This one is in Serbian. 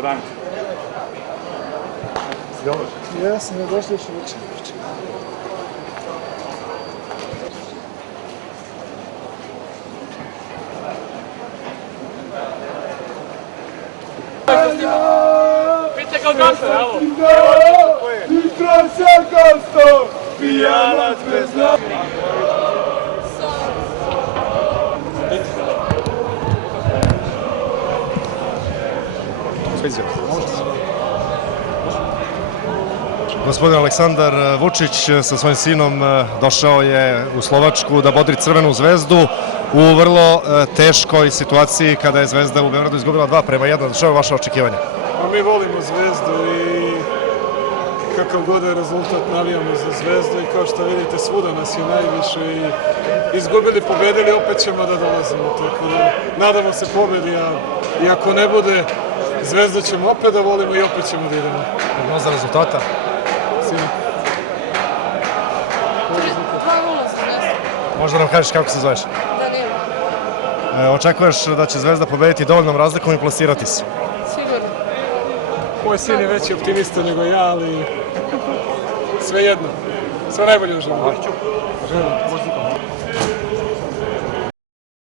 Branko. Ja sam je došli još uveče. Pite kao gasa, evo. Trosjakanstvo, pijanac bez nas. Gospodin Aleksandar Vučić sa svojim sinom došao je u Slovačku da bodri Crvenu zvezdu u vrlo teškoj situaciji kada je Zvezda u Beogradu izgubila 2:1. Što je vaše očekivanje? Mi volimo Zvezdu i kakav god je rezultat navijamo za Zvezdu i kao što vidite svuda nas je najviše i izgubili, pobedili, opet ćemo da dolazimo. Tako da nadamo se pobedi, a i ako ne bude Zvezdu ćemo opet da volimo i opet ćemo da idemo. Prognoza rezultata? 2:0 za Zvezdu. Možda nam kažeš kako se zoveš? Danilo. Očekuješ da će Zvezda pobediti dovoljnom razlikom i plasirati se? Sigurno. Moj sin je veći optimista nego ja, ali sve jedno. Sve najbolje u životu.